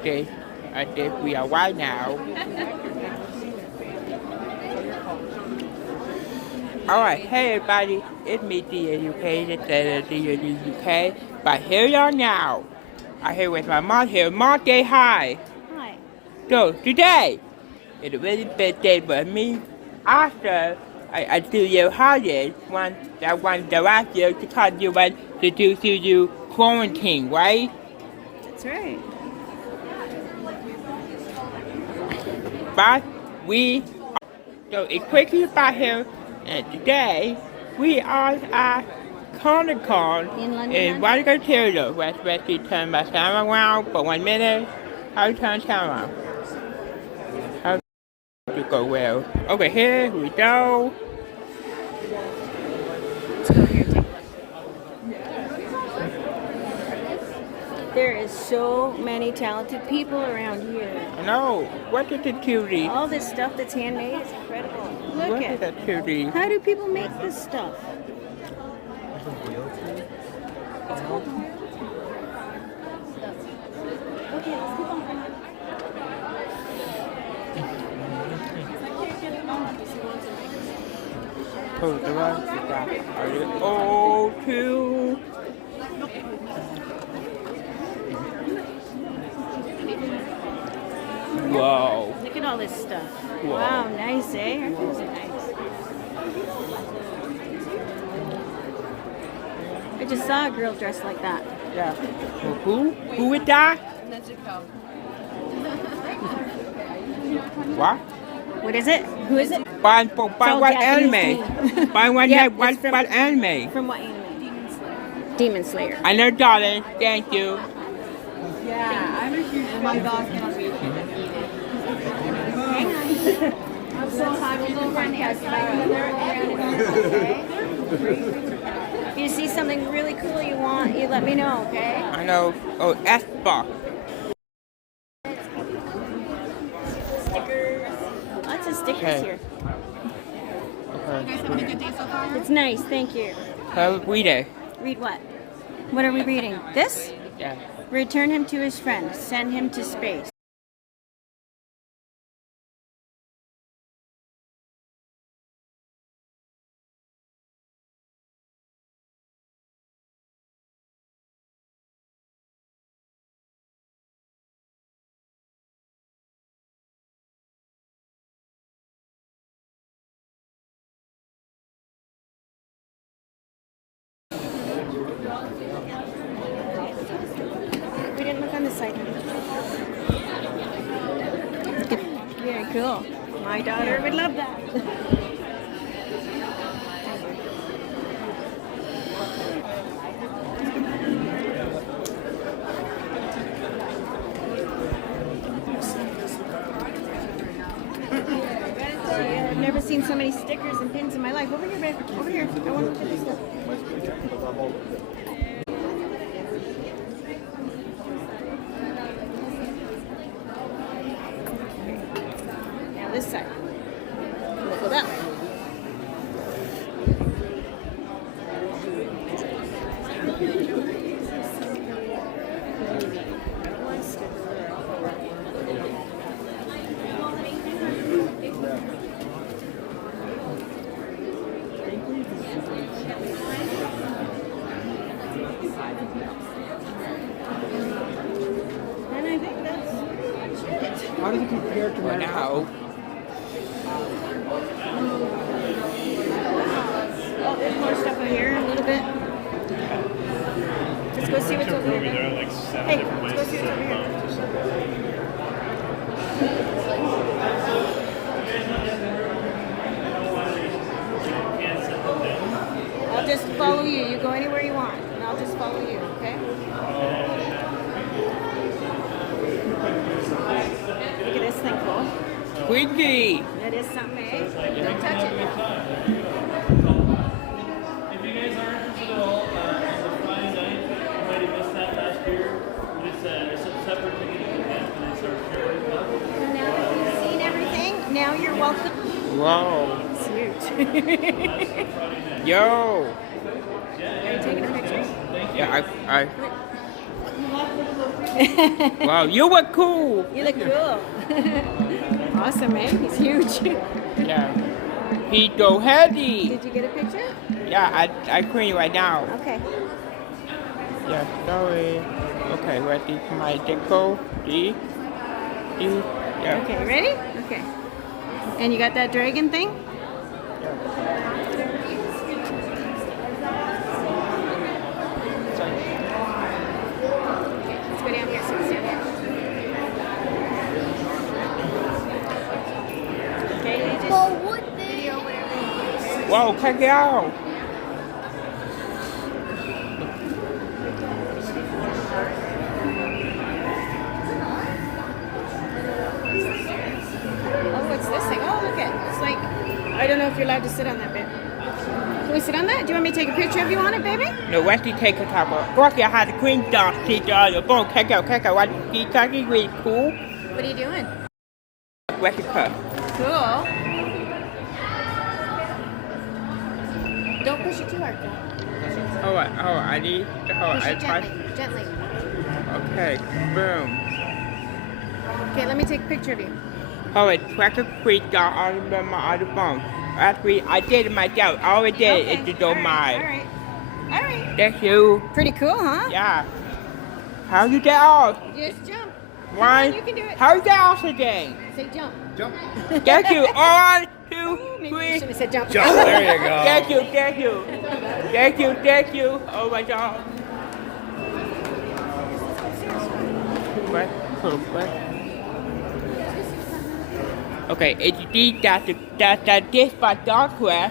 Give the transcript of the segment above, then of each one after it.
Okay, I think we are right now. Alright, hey everybody, it's me, DAUK, the DAUK. But here you are now. I'm here with my mom here. Mom, say hi. Hi. So, today, it's a really big day for me. After I do your holidays, one the last year, because you went to do quarantine, right? That's right. But we so it's quickly about here, and today we are at Comic-Con In London, in Vatican Ontario. Let's turn my camera around for 1 minute. How to turn camera? How to go well? Over here we go. Let's go here, take a look. There is so many talented people around here. I know. What is the cutie? All this stuff that's handmade is incredible. Look What is at the cutie? how do people make this stuff? Okay, let's keep on going. Close the one. Oh, two. Whoa. Look at all this stuff. Wow. Wow, nice, eh? Aren't those nice? I just saw a girl dressed like that. Yeah. Who? Who is that? What? What is it? Who is it? By It's what all anime? Japanese By what Yeah, what it's from- what anime? From what anime? Demon Slayer. I know, darling. Thank you. Yeah, I'm a huge my dog cannot be. Hang on. I'm so happy to find the If you see something really cool you want, you let me know, okay? I know. Oh, Xbox. Stickers. Lots of stickers Okay. here. Okay. Having a good day so far? It's nice, thank you. Read it. Read what? What are we reading? This? Yeah. Return him to his friend. Send him to space. We didn't look on the side. Very cool. My daughter would love that. I've never seen so many stickers and pins in my life. Over here, babe. Over here. I want to look at this stuff. Now this side. Look at that. One And I think that's it. How does it compare to For now. Oh, there's more stuff over here a little bit. Let's go see what's over here. There are like 7 Hey, different let's ways go to see what's set over here. I'll just follow you. You go anywhere you want, and I'll just follow you, okay? Look at this thing, cool. Squeaky. That is something, eh? Don't touch it. If you guys are interested at all, on the Friday night, you might have missed that last year. It's a separate ticket you can get, and it's our charity club. Now that you've seen everything, now you're welcome. Whoa. It's huge. Yo. Are you taking a picture? Yeah, I Why Wow, you were cool. You look cool. Awesome, man. He's huge. Yeah. He go heavy. Did you get a picture? Yeah, I clean right now. Okay. Yeah, sorry. Okay, ready for my deco. D. Yeah. Okay, ready? Okay. And you got that dragon thing? Let's go down here so it's down here. Okay, you just video whatever. Whoa, check it out. Oh, what's this thing? Oh, look at it. It's like, I don't know if you're allowed to sit on that bit. Can we sit on that? Do you want me to take a picture of you on it, baby? No, what you take a couple? Rocky had a green dot, see the phone, check out, what you talking really cool. What are you doing? What's the cut? Cool. Don't push it too hard, though. I need, Push it gently, gently. Okay, boom. Okay, let me take a picture of you. Press a green dot on the phone. Actually, I did it myself. All I did is to don't mind. All right. Thank you. Pretty cool, huh? Yeah. How you get off? Just jump. One. You can do it. How you get off again? Say jump. Thank you. 1, 2, Maybe you 3. should have said jump. Jump, there you go. Thank you. Oh my God. What? Okay, it's that this by darkware.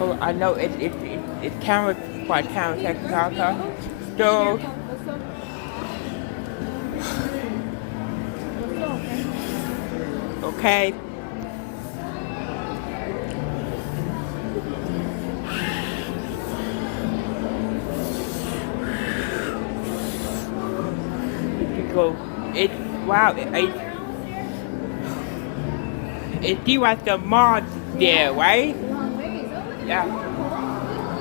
Oh, I know it's camera for camera technical. So okay. Go. It wow. It was the mall there, right? Yeah.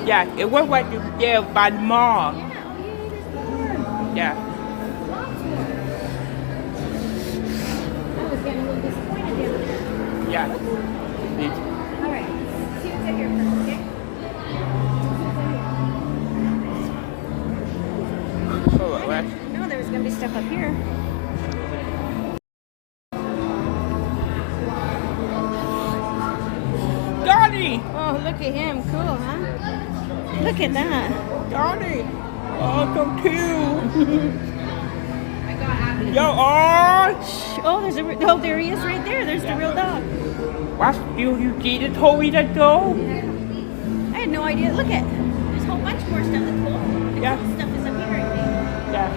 Yeah, it was what you there by the mall. Yeah. I was getting a little disappointed the other day. Yeah. All right. See what's in here first, okay? Oh, what? No, there was going to be stuff up here. Donnie! Oh, look at him. Cool, huh? Look at that. Donnie! Oh, so cute! Yo, oh! Oh, oh, there he is right there. There's the real dog. What? You see the toy that go? I had no idea. Look at. There's a whole bunch more stuff that's cool. The Yeah. cool stuff is up here, I think. Yeah.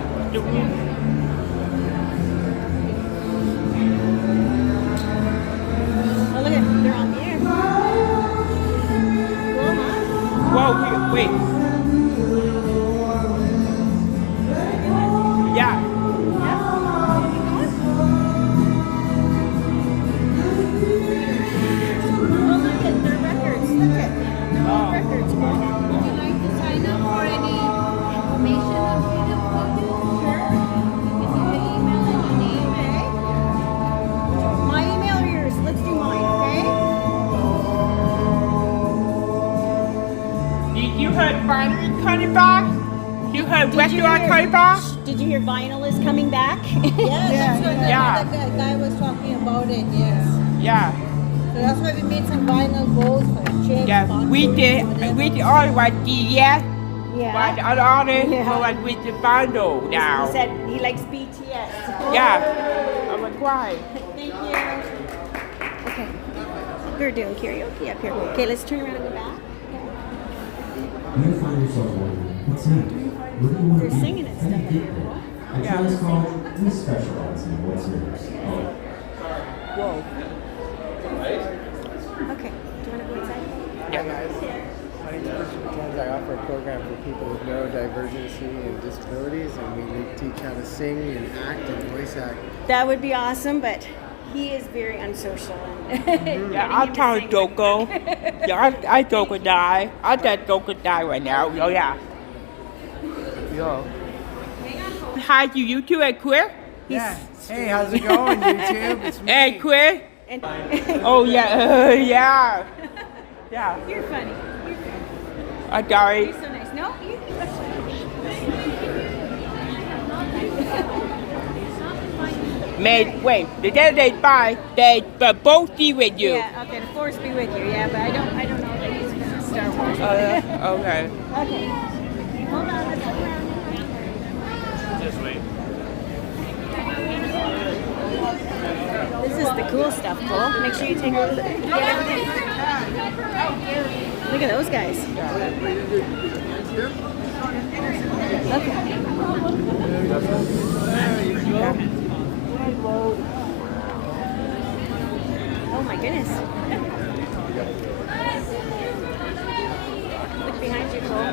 Oh, look at. They're on the air. Cool, huh? Whoa, wait. Yeah. Oh, look at their records. Look at. They're all records. Cool. Would you like to sign up for any information on freedom coaches? Sure. You can do the email and your name. Okay. My email or yours? Let's do mine, okay? Did you heard finally coming back? You heard restaurant coming back? Did you hear vinyl is coming back? Yeah, that's what Yeah. the guy was talking about it, yes. Yeah. So that's why we made some vinyl bowls for chairs. Yeah. We did all right, yes. Yeah. But the other artist Yeah. go on with the bundle now. He said he likes BTS. Yeah. I'm like, why? Thank you. Okay. We're doing karaoke up here. Okay, let's turn around and go back. You find yourself wondering, what's next? What do you want They're to be? singing and stuff up here. At Travis College, we specialize in what's yours. Whoa. Okay. Do you want to go inside? Yeah. My name is Christian Jones. I offer a program for people with neurodivergency and disabilities, and we teach how to sing and act and voice act. That would be awesome, but he is very unsocial. And Yeah, I'll tell Doko. Yeah, I Doko die. I let Doko die right now. Oh, yeah. We go. Hi to you too, hey queer. Yeah. Hey, how's it going, YouTube? It's me. Hey queer. And Oh yeah, yeah, yeah. you're funny. I'm sorry. You're so nice. No, you. Wait, the day bye, they but both be with you. Yeah. Okay. The force be with you. Yeah, but I don't know if they use it in Star Wars. Okay. Okay. Hold on. Let's look around. Just wait. This is the cool stuff, Cole. Make sure you take a look. Get everything. Look at those guys. Oh my goodness. Look behind you, Cole.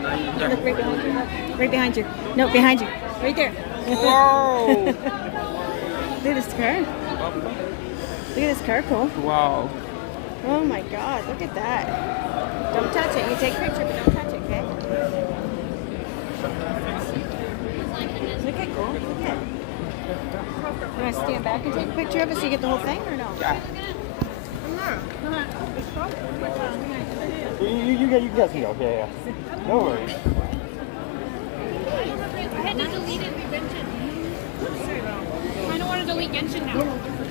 Look right behind you. Right behind you. No, behind you. Right there. Whoa. Look at this car. Look at this car, Cole. Wow. Oh my God, look at that. Don't touch it. You take a picture, but don't touch it, okay? Look at Cole. Look at it. You want to stand back and take a picture of it so you get the whole thing, or no? Yeah. Come on. Let's go. You guys can go. Yeah. No worries. I had to delete it, I don't want to delete Genshin now.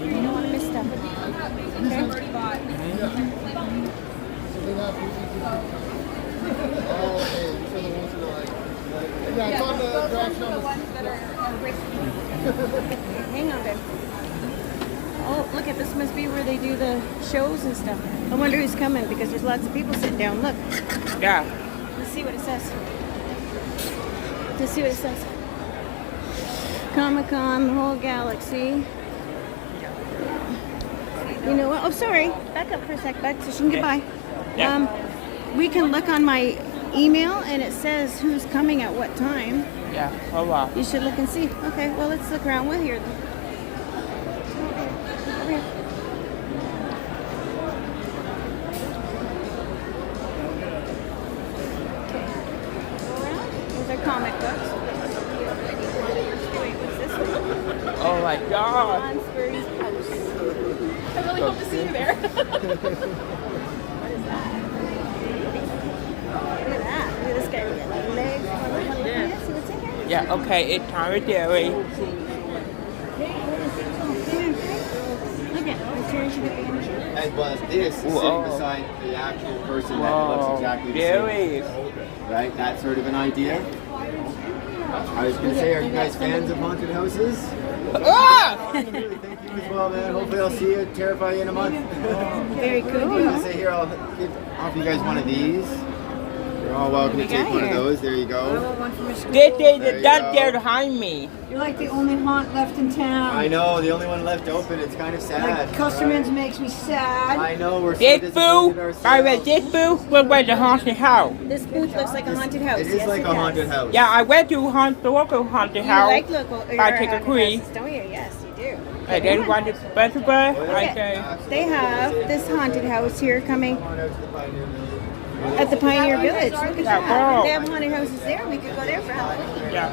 You don't want to miss stuff. Okay? Hang on, babe. Oh, look at this. Must be where they do the shows and stuff. I wonder who's coming because there's lots of people sitting down. Look. Yeah. Let's see what it says. Let's see what it says. Comic-Con, the whole galaxy. You know what? Oh, sorry. Back up for a sec, bud, so she can get by. Yeah. We can look on my email, and it says who's coming at what time. Yeah. Oh wow. You should look and see. Okay, well, let's look around with here then. Over here. Go around. There's our comic books. Wait, what's this one? Oh my God. Lansbury's house. I really hope to see you there. What is that? Look at that. Look at this guy with the legs. Want to look at this? See what's in here? Yeah. Okay. It's time to dairy. Look at. Let's turn to the page. As well as this is Whoa. sitting beside the actual person that looks Wow. exactly the Dairy. same. Right? That's sort of an idea. I was going to say, are you guys fans of haunted houses? Ah! Thank you as well, man. Hopefully I'll see you, terrify you in a month. Very cool. I was going to say, here, I'll offer you guys one of these. You're all welcome to What do we take got one of here? those. There you go. This is There the you duck go. there behind me. You're like the only haunt left in town. I know, the only one left open. It's kind of sad. Like Custerman's makes me sad. I know, we're so This boo, disappointed by the way, ourselves. this boo was where the haunted house. This booth looks like a haunted house. It is Yes, like it a haunted does. house. Yeah, I went to the local haunted You house. like local or I your take a haunted quiz. houses, don't you? Yes, you do. I didn't want to specify. I Okay. say, They have this haunted house here coming Come on out to the Pioneer Village. at the Pioneer Village. Look at Yeah, that. wow. They have haunted houses there. We could go there for Halloween. yeah.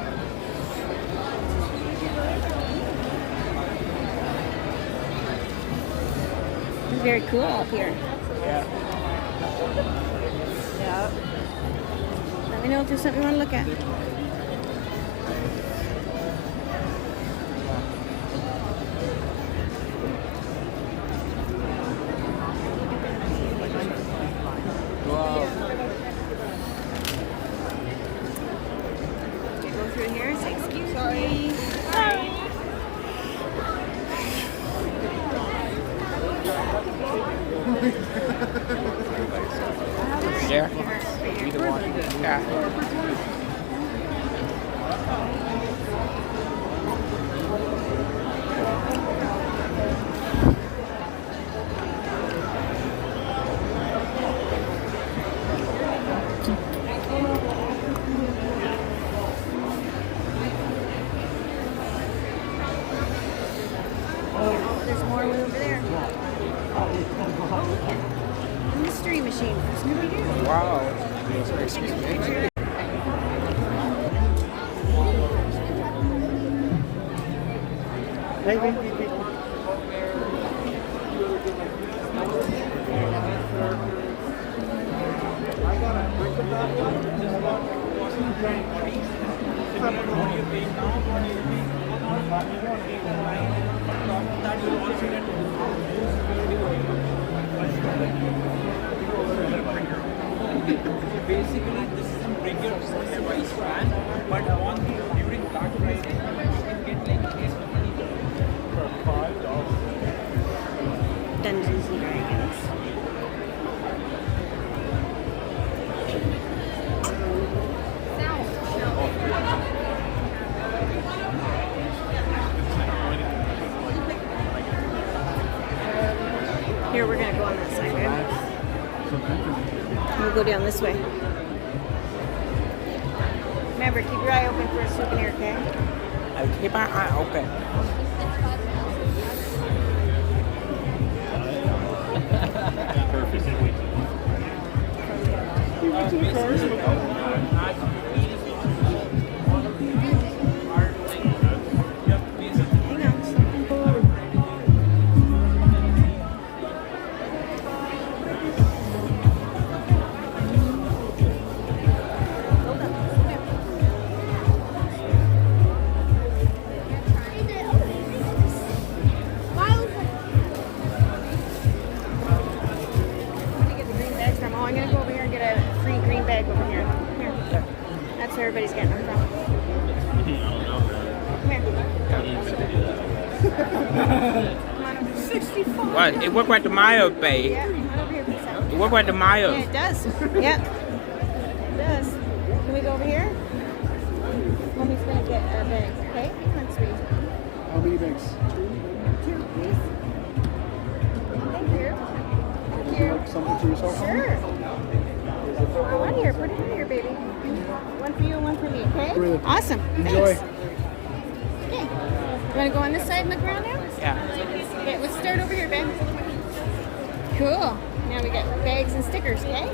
It's very cool up here. Yeah. Yeah. Let me know if there's something you want to look at. You go through here and say, excuse me. Sorry. There. Yeah. Oh, there's more way over there. A mystery machine for Scooby-Doo. Wow. Hey, wait, wait, wait. Basically, this is a regular device plan, but on the during Black Friday, you can get like case of money for $5. Dungeons and Dragons. Here, we're gonna go on that side, right? We'll go down this way. Remember, keep your eye open for a souvenir, okay? I keep my eye open. Hang on. Where do you get the green bags from? Oh, I'm gonna go over here and get a free green bag over here. Here. That's where everybody's getting them from. Come here. Come on over. 64. What? It looked like the Mayo Bay. Yeah, come on over here for a second. It looked like the Mayo. Yeah, it does. Yep. It does. Can we go over here? Mommy's gonna get a bag, okay? That's sweet. How many bags? Two, please. Thank you. Thank you. Like something for yourself? Sure. One here, put it in here, baby. One for you and one for me, okay? Really? Awesome. Enjoy. Thanks. Okay. You wanna go on this side and look around now? Yeah. Okay, let's start over here, babe. Cool. Now we got bags and stickers, okay?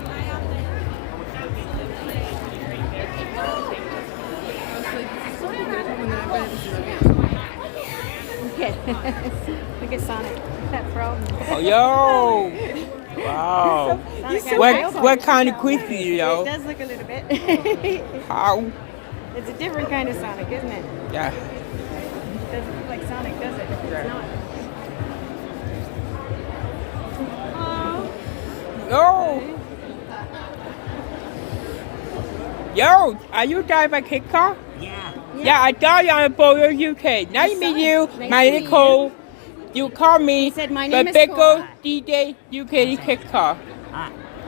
Okay. Look at Sonic. That pro. Oh, yo! Wow. Sonic has What kind of creepy, you It know? does look a little bit. How? It's a different kind of Sonic, isn't it? Yeah. It doesn't look like Sonic, does it? It's not. Oh. Yo! Are you driving a kid car? Yeah, I thought you on a boat in UK. Nice to meet you. Nice My to name meet is Cole. You call me He said, "My the name is big Cole." old DJ UK kid car.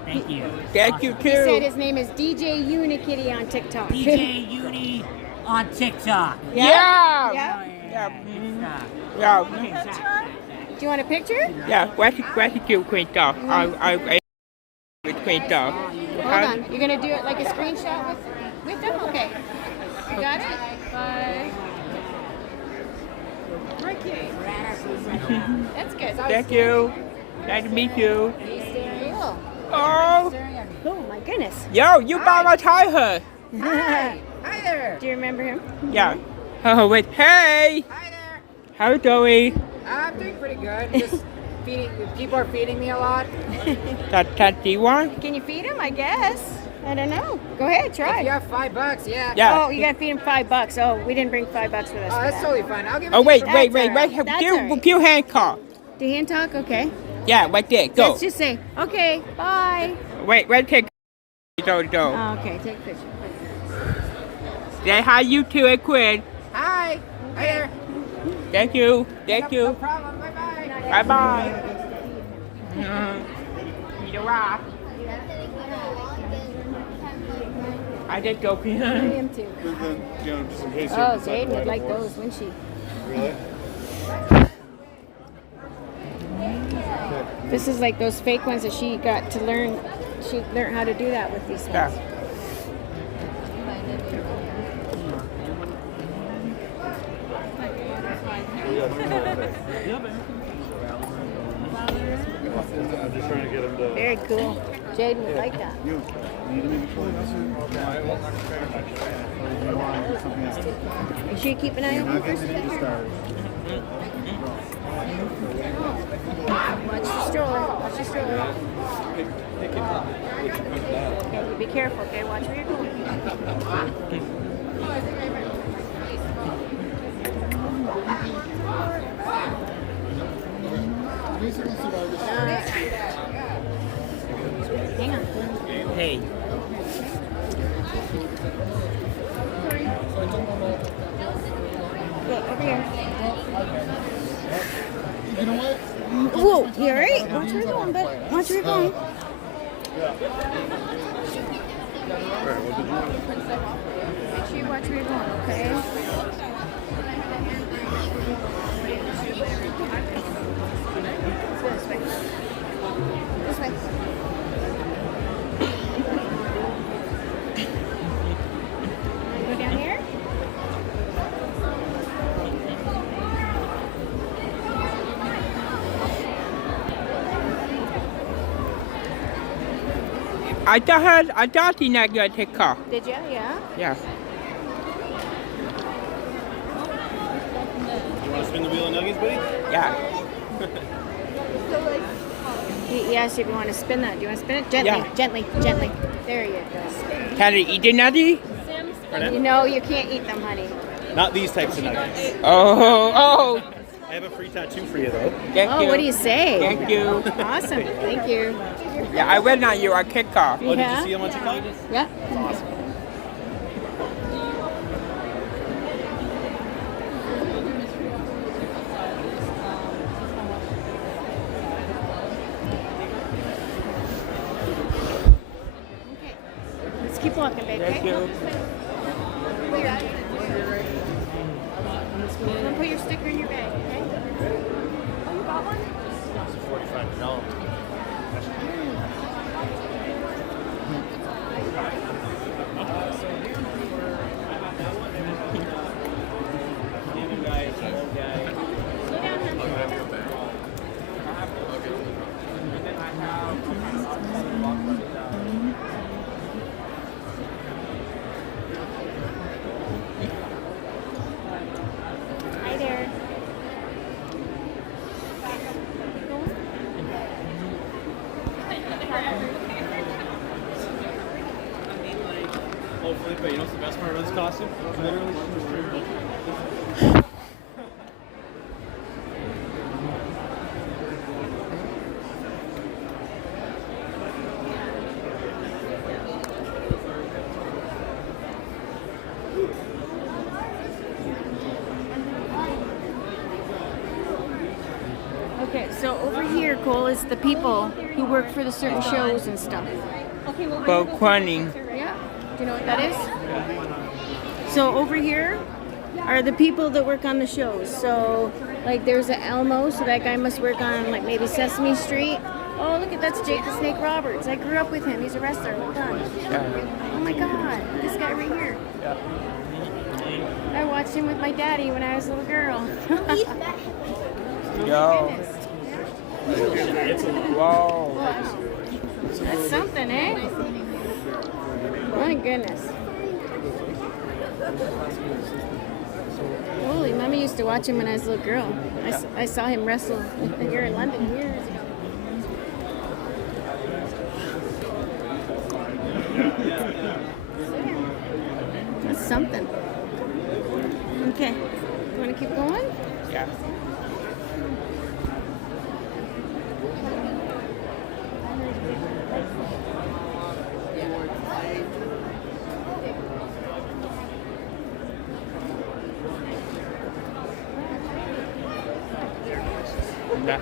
Thank you. Thank you He said too. his name is DJ Unikitty on TikTok. DJ Uni on TikTok. Yeah. Yeah. Yeah. Yeah. Yeah. Do you want a picture? Yeah. What's the cute queen dog? I queen dog. Hold on. You're gonna do it like a screenshot with them? Okay. You got it? Bye. Okay. That's good. Thank you. Nice to meet you. Cool. Oh. Oh my goodness. Yo, you bought my tire. Hi there. Do you remember him? Yeah. Oh wait. Hey. Hi there. How you doing? I'm doing pretty good. Just feeding. People are feeding me a lot. That you want? Can you feed him? I guess. I don't know. Go ahead, try. If you have $5, yeah. Yeah. Oh, you gotta feed him $5. Oh, we didn't bring $5 with us. Oh, for that's that. totally fine. I'll give it Oh to you wait, for- wait, That's wait, all wait. right. That's Do all right. do hand call. Do hand talk? Okay. Yeah, right there. Go. Let's just say, okay, bye. Wait, take. Go. Oh, okay, take a picture. Say hi, you two, and Quinn. Hi. Hi there. Thank you. Thank No you. problem. Bye-bye. Bye bye. You are. I just go behind. Him too. You know, just in case Oh, Jaden would like those, wouldn't she? Really? This is like those fake ones that she got to learn. She learned how to do that with these Yeah. ones. I'm just trying to get him to. Very cool. Jaden would like that. You need to maybe pull this in? Make sure you keep an eye You're open not for getting it stickers. started. Watch the stroller. Watch the stroller. Okay, be careful, okay? Watch where you're going. Hang on. Hey. Okay, over here. Whoa, you alright? Watch where you're going, bud. Watch where you're going. Make sure you watch where you're going, okay? This way. This way. Go down here. I thought he not gonna take off. Did you? Yeah. Yeah. You want to spin the wheel of nuggies, buddy? Yeah. He asked you if you want to spin that. Do you want to spin it? Gently, Yeah. gently, gently. There you go. Can I eat the nutty? You know you can't eat them, honey. Not these types of nuggets. Oh. I have a free tattoo for you, though. Thank Oh, you. what do you say? Thank you. Awesome. Thank you. Yeah, I went on your kickoff. Oh, did Yeah? you see him on TikTok? Yeah. Awesome. Okay. Let's keep walking, babe. Thank Okay? you. Don't put your sticker in your bag, okay? Oh, you got one? $45. Hi there. Oh, Felipe, you know what's the best part of this costume? Literally, Okay, so over here, Cole, is the people who work for the certain shows and stuff. For running. Yeah. Do you know what that is? So over here are the people that work on the shows. So, like, there's an Elmo, so that guy must work on, like, maybe Sesame Street. Oh, look at that's Jake the Snake Roberts. I grew up with him. He's a wrestler. Hold on. Oh my God, this guy right here. I watched him with my daddy when I was a little girl. Yo. Whoa. That's something, eh? My goodness. Holy, Mommy used to watch him when I was a little girl. I saw him wrestle here in London years ago. That's something. Okay. You want to keep going? Yeah. Yeah.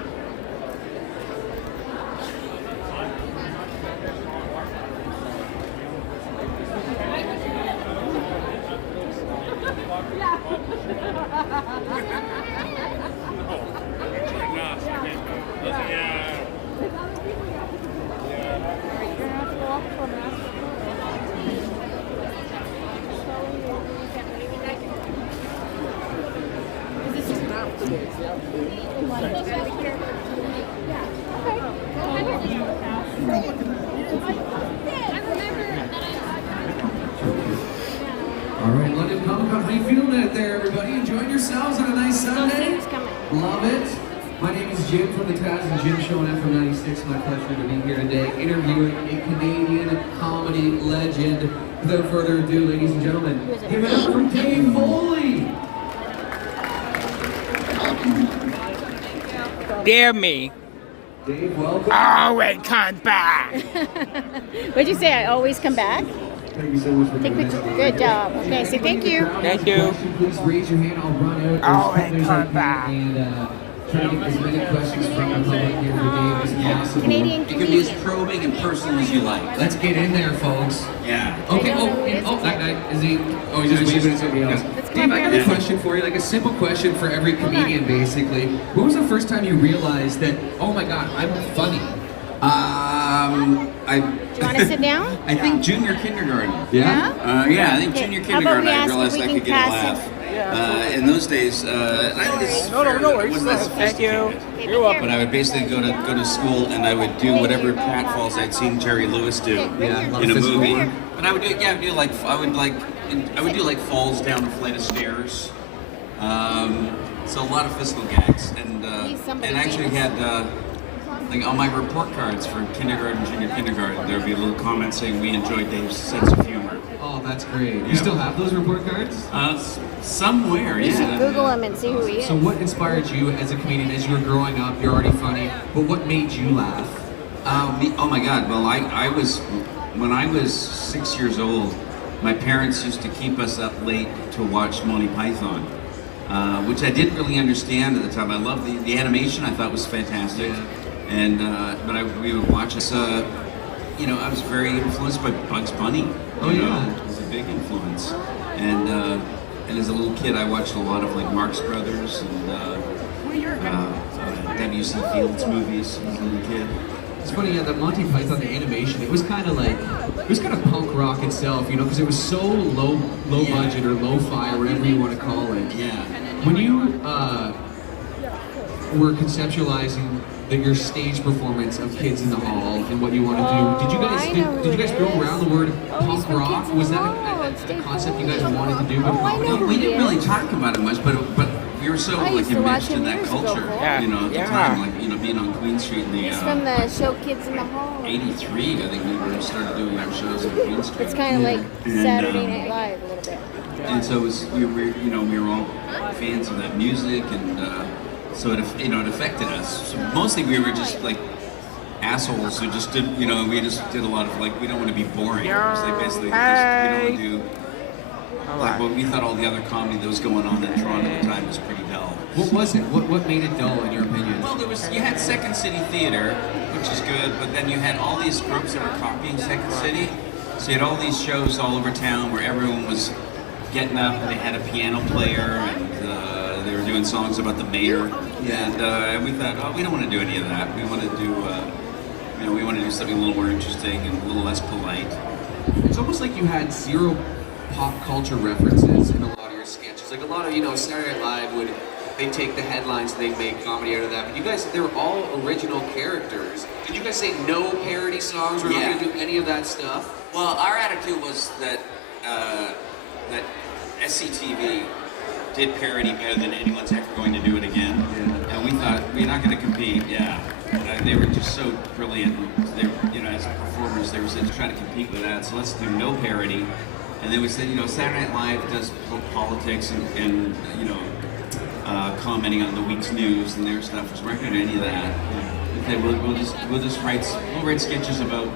All right, London Comic Con. How you feeling out there, everybody? Enjoying yourselves on a nice Sunday? Love it. My name is Jim from the Taz and Jim Show on FM 96. My pleasure to be here today, interviewing a Canadian comedy legend. Without further ado, ladies and gentlemen, give it up for Dave Foley! Dare me. Dave, welcome. Always come back. What'd you say? I always come back? Thank you so much for Take doing picture. that. Good job. Okay, say thank you. Thank you. Please raise your hand. I'll run out. Always come back. And try to get as many questions from the public here for Dave as possible. Canadian It can be as comedian. probing and personal as you like. Let's get in there, folks. Yeah. Okay. I know who it is. That guy is he? Oh, he's just waving at somebody else. Let's Dave, come I got here. a question for you, like a simple question for every comedian, basically. When was the first time you realized that? Oh my God, I'm funny. Do you want to sit down? I think junior kindergarten. Yeah. Yeah, I think Okay, junior how about we kindergarten. I ask if realized we I can could get a pass laugh. In those days, I think it's No worries. wasn't that Thank you. sophisticated. You're welcome. But I would basically go to school and I would do whatever pratfalls I'd seen Jerry Lewis do Yeah. in a movie. Right But I would do I would do like falls down a flight of stairs. So a lot of physical gags and somebody I actually famous. had. Like on my report cards for kindergarten, junior kindergarten, there'd be a little comment saying we enjoyed Dave's sense of humor. Oh, that's great. You Yeah. still have those report cards? Somewhere, You should yeah. Google him and see who he is. So what inspired you as a comedian as you were growing up? You're already funny, but what made you laugh? Oh my God! Well, when I was 6 years old, my parents used to keep us up late to watch Monty Python, which I didn't really understand at the time. I loved the animation. I thought was fantastic. Yeah. And we would watch this. You know, I was very influenced by Bugs Bunny. Oh, you yeah. know, it was a big influence. And as a little kid, I watched a lot of like Marx Brothers and W.C. Fields movies as a little kid. It's funny, yeah, the Monty Python, the animation, it was kind of punk rock itself, you know, because it was so low Yeah. budget or lo-fi or whatever you want to call it. Yeah. When you were conceptualizing your stage performance of Kids in the Hall and what you want to do, did you guys throw around the word punk from rock? Kids in Was the that Hall. a It's Dave concept you Foley. guys wanted to do with Oh, I comedy? know. We didn't Yes. really talk about it much, but we were so I like used to watch immersed in him that years ago, culture, Paul. you know, at the Yeah. time, like, you know, being on Queen Street in the He's from the show Kids in the Hall. 83, I think we started doing our shows on Queen Street. It's kind of like And, Saturday Night Live a little bit. And so we were all fans of that music, and so it affected us. So mostly we were just like assholes who just did, we just did a lot of like, we don't want to be boring. So they basically just, we don't want to do like what we thought all the other comedy that was going on in Toronto at the time was pretty dull. What was it? What made it dull in your opinion? Well, you had Second City Theater, which is good, but then you had all these groups that were copying Second City. So you had all these shows all over town where everyone was getting up and they had a piano player and they were doing songs about the mayor. And we thought, oh, we don't want to do any of that. We want to do, we want to do something a little more interesting and a little less polite. It's almost like you had zero pop culture references in a lot of your sketches. Like a lot of, Saturday Night Live they take the headlines and they make comedy out of that. But you guys, they were all original characters. Did you guys say no parody songs? We're not going to do any of that stuff? Well, our attitude was that that SCTV did parody better than anyone's ever going to do it again. Yeah. And we thought, we're not going to compete. Yeah. They were just so brilliant. They, as performers, they were just trying to compete with that. So let's do no parody. And then we said, Saturday Night Live does politics and commenting on the week's news and their stuff. So we're not going to do any of that. Okay, we'll just write sketches about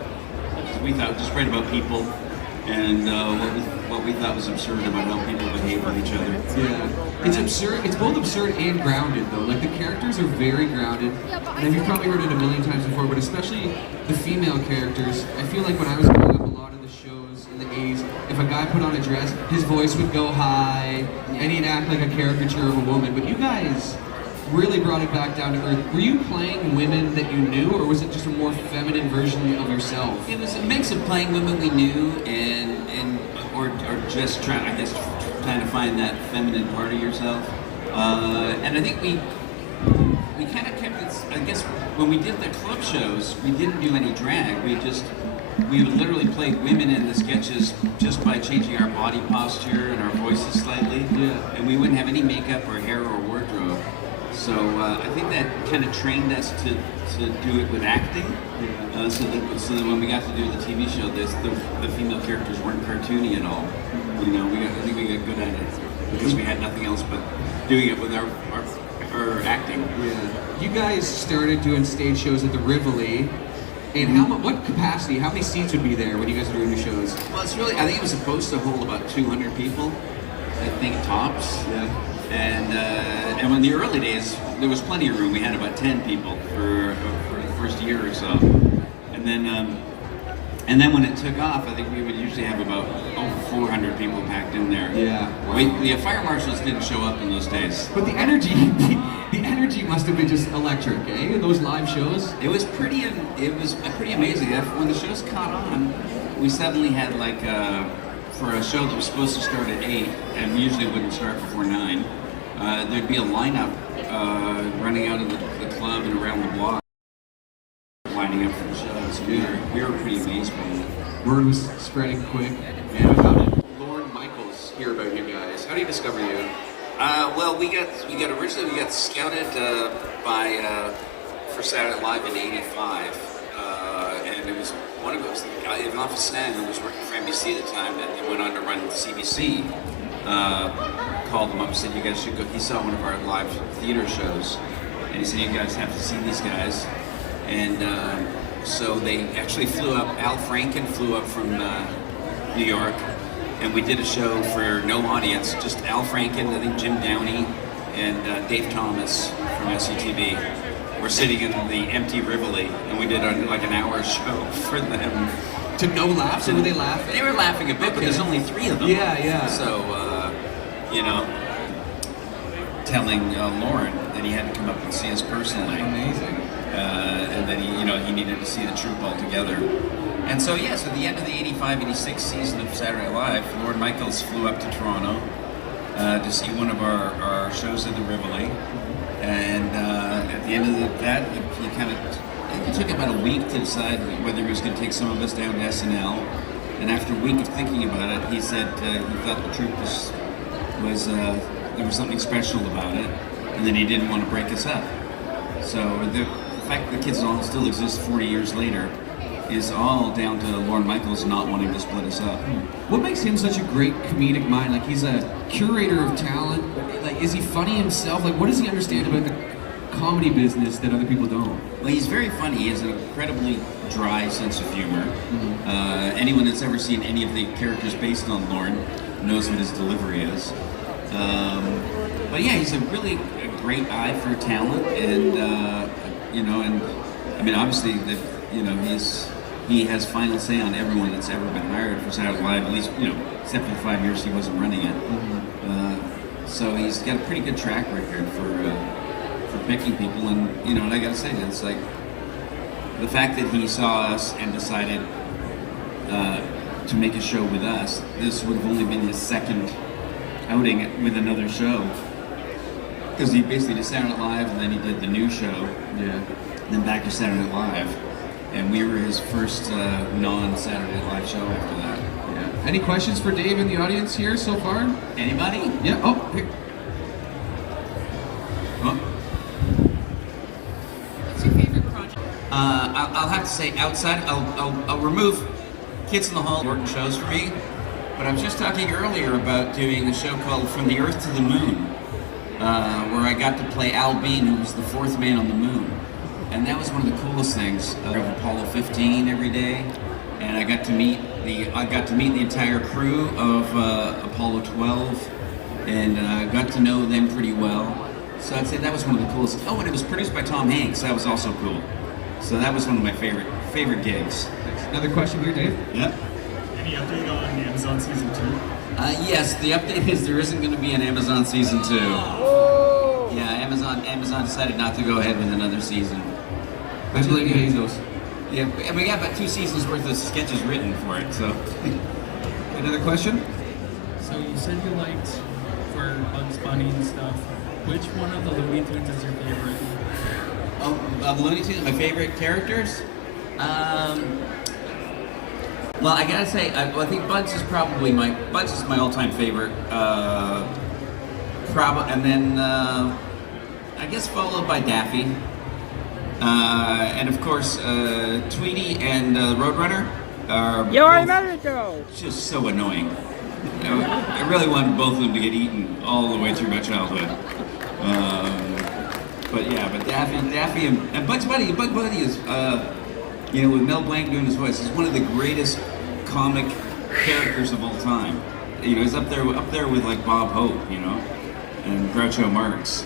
we thought just write about people and what we thought was absurd about how people behave with each other. Yeah, it's absurd. It's both absurd and grounded, though. Like the characters are very grounded, and you've probably heard it a million times before, but especially the female characters. I feel like when I was growing up, a lot of the shows in the '80s, if a guy put on a dress, his voice would go high, and he'd act like a caricature of a woman. But you guys really brought it back down to earth. Were you playing women that you knew, or was it just a more feminine version of yourself? It was a mix of playing women we knew or just trying to find that feminine part of yourself. And I think we kind of kept it. I guess when we did the club shows, we didn't do any drag. We would literally play women in the sketches just by changing our body posture and our voices slightly. Yeah. And we wouldn't have any makeup or hair or wardrobe. So I think that kind of trained us to do it with acting. So that when we got to do the TV show, the female characters weren't cartoony at all. You know, I think we got good at it because we had nothing else but doing it with our acting. Yeah. You guys started doing stage shows at the Rivoli. And what capacity, how many seats would be there when you guys are doing the shows? Well, it's really, I think it was supposed to hold about 200 people, I think tops. Yeah. And when the early days, there was plenty of room. We had about 10 people for the first year or so. And then when it took off, I think we would usually have about over 400 people packed in there. Yeah. Wow. The fire marshals didn't show up in those days. But the energy, the energy must have been just electric, eh? Those live shows. It was pretty amazing. When the shows caught on, we suddenly had for a show that was supposed to start at 8, and we usually wouldn't start before 9. There'd be a lineup running out of the club and around the block, lining up for the shows. We were pretty amazed by it. Word was spreading quick. And how did Lorne Michaels hear about you guys? How did he discover you? Well, we got scouted for Saturday Night Live in '85, and it was one of us, the guy Ivan Fassan, who was working for NBC at the time, that went on to run CBC. Called him up and said, "You guys should go." He saw one of our live theater shows, and he said, "You guys have to see these guys." And so they actually flew up. Al Franken flew up from New York, and we did a show for no audience, just Al Franken, I think Jim Downey, and Dave Thomas from SCTV. We're sitting in the empty Rivoli, and we did like an hour show for them. To no laughs, or were they laughing? They were laughing a bit, but there's only 3 of them. Yeah. So, telling Lauren that he had to come up and see us personally. Amazing. And that he needed to see the troupe all together. And so, yes, at the end of the 85-86 season of Saturday Night Live, Lorne Michaels flew up to Toronto to see one of our shows at the Rivoli. And at the end of that, I think it took about a week to decide whether he was going to take some of us down to SNL. And after a week of thinking about it, he said he thought the troupe was there was something special about it, and then he didn't want to break us up. So the fact that the kids all still exist 40 years later is all down to Lorne Michaels not wanting to split us up. What makes him such a great comedic mind? Like, he's a curator of talent. Like, is he funny himself? Like, what does he understand about the comedy business that other people don't? Well, he's very funny. He has an incredibly dry sense of humor. Anyone that's ever seen any of the characters based on Lorne knows what his delivery is. But yeah, he's a great eye for talent, and I mean, obviously he has final say on everyone that's ever been hired for Saturday Night Live. At least except for the 5 years he wasn't running it. So he's got a pretty good track record for picking people, and and I gotta say, it's like the fact that he saw us and decided to make a show with us. This would have only been his second outing with another show, because he basically did Saturday Night Live, and then he did the new show, and then back to Saturday Night Live, and we were his first non-Saturday Night Live show after that. Yeah. Any questions for Dave in the audience here so far? Anybody? Yeah. Oh, here. Oh. What's your favorite project? I'll have to say outside. I'll remove Kids in the Hall working shows for me. But I was just talking earlier about doing a show called From the Earth to the Moon, where I got to play Al Bean, who was the 4th man on the moon. And that was one of the coolest things. Of Apollo 15 every day, and I got to meet the entire crew of Apollo 12, and got to know them pretty well. So I'd say that was one of the coolest. Oh, and it was produced by Tom Hanks. That was also cool. So that was one of my favorite gigs. Another question here, Dave? Yeah. Any update on Amazon Season 2? Yes, the update is there isn't going to be an Amazon Season 2. Yeah, Amazon decided not to go ahead with another season. I blame Bezos. Yeah, and we got about 2 seasons worth of sketches written for it, so. Another question? So you said you liked for Bugs Bunny and stuff. Which one of the Looney Tunes is your favorite? Oh, of Looney Tunes, my favorite characters? Well, I gotta say, I think Bugs is probably my all-time favorite. And then I I guess followed by Daffy. And of course, Tweety and Roadrunner are just so annoying. I really wanted both of them to get eaten all the way through my childhood. But Daffy and Bugs Bunny. Bugs Bunny is, with Mel Blanc doing his voice, is one of the greatest comic characters of all time. He's up there with like Bob Hope, and Groucho Marx.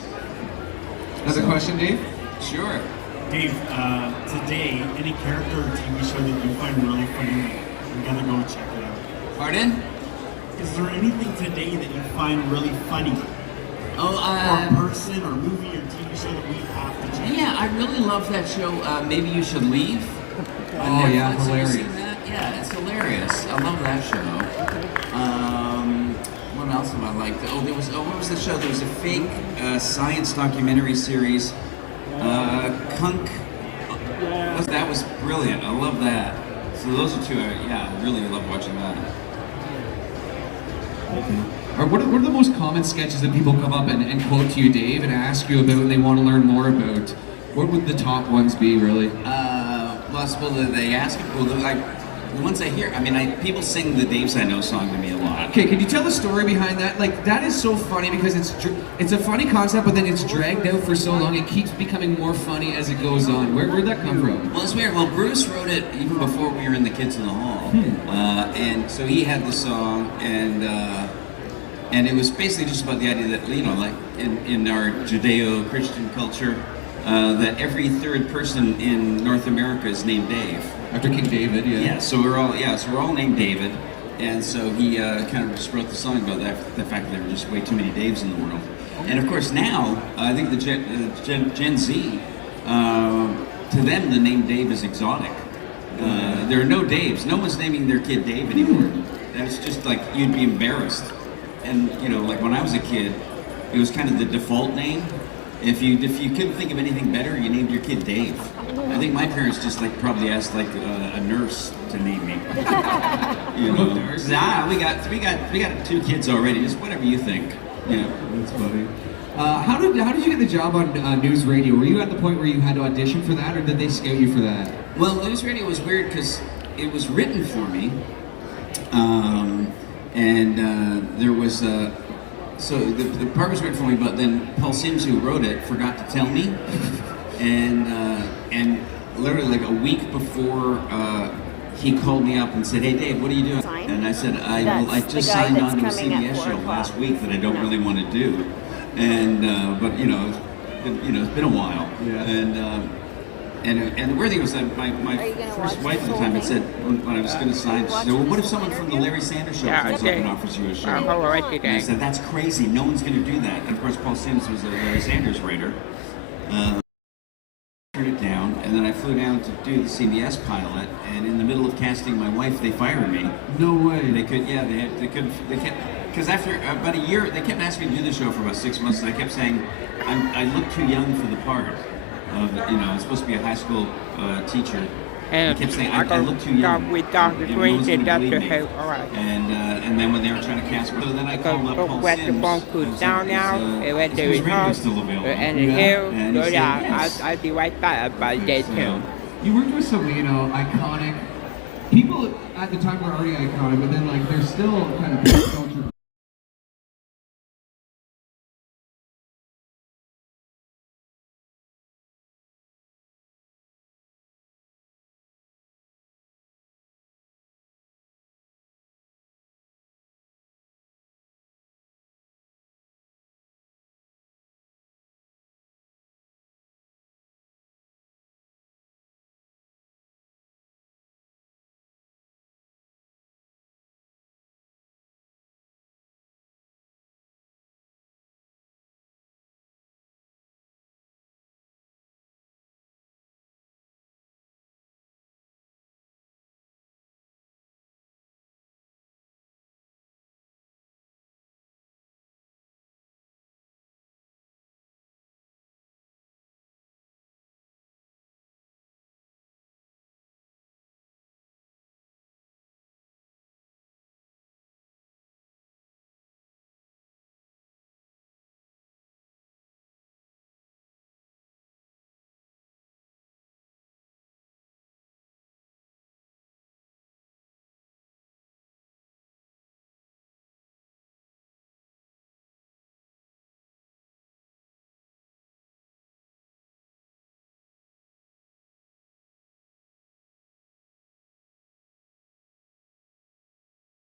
Another question, Dave? Sure. Dave, today, any character or TV show that you find really funny, you gotta go check it out. Pardon? Is there anything today that you find really funny? Or person or movie or TV show that we have to check out? Yeah, I really love that show, Maybe You Should Leave. Oh yeah, hilarious. Have you seen that? Yeah, it's hilarious. I love that show. What else have I liked? What was the show? There was a fake science documentary series. Kunk. That was brilliant. I love that. So those are two. I really love watching that. What are the most common sketches that people come up and quote to you, Dave, and ask you about and they want to learn more about? What would the top ones be, really? They ask the ones I hear. People sing the Daves I Know song to me a lot. Okay, can you tell the story behind that? Like, that is so funny because it's a funny concept, but then it's dragged out for so long. It keeps becoming more funny as it goes on. Where'd that come from? Well, it's weird. Well, Bruce wrote it even before we were in the Kids in the Hall, and so he had the song, and it was basically just about the idea that like in our Judeo-Christian culture, that every third person in North America is named Dave. After King David, yeah. Yeah, so we're all named David, and so he kind of just wrote the song about that, the fact that there were just way too many Daves in the world. And of course now, I think the Gen Z, to them the name Dave is exotic. There are no Daves. No one's naming their kid Dave anymore. That's just like, you'd be embarrassed. And like when I was a kid, it was kind of the default name. If you couldn't think of anything better, you named your kid Dave. I think my parents just probably asked a nurse to name me. Nurse. We got 2 kids already. Just whatever you think. Yeah, that's funny. How did you get the job on news radio? Were you at the point where you had to audition for that, or did they scout you for that? Well, news radio was weird because it was written for me, there was. So the part was written for me, but then Paul Sims, who wrote it, forgot to tell me, and literally like a week before, he called me up and said, "Hey Dave, what are you doing?" And I said, "I just signed on to a CBS show last week that I don't really want to do," but it's been a while, yeah. And the weird thing was that my first wife at the time had said, when I was going to sign, she said, "Well, what if someone from the Larry Sanders Show comes up and offers you a show?" And I said, "That's crazy. No one's going to do that." And of course, Paul Sims was a Larry Sanders writer. Turned it down, and then I flew down to do the CBS pilot. And in the middle of casting my wife, they fired me. No way. They kept, because after about a year, they kept asking me to do the show for about 6 months, and I kept saying, I look too young for the part. I'm supposed to be a high school teacher. And I kept saying, I look too young. We talked to Queens and Dr. Hope, alright. And then when they were trying to cast me, so then I called up Paul Sims. The phone could down now, it went to his house, and the hill, so yeah, I'll be right back about day 2. You worked with some, iconic people at the time were already iconic, but then they're still kind of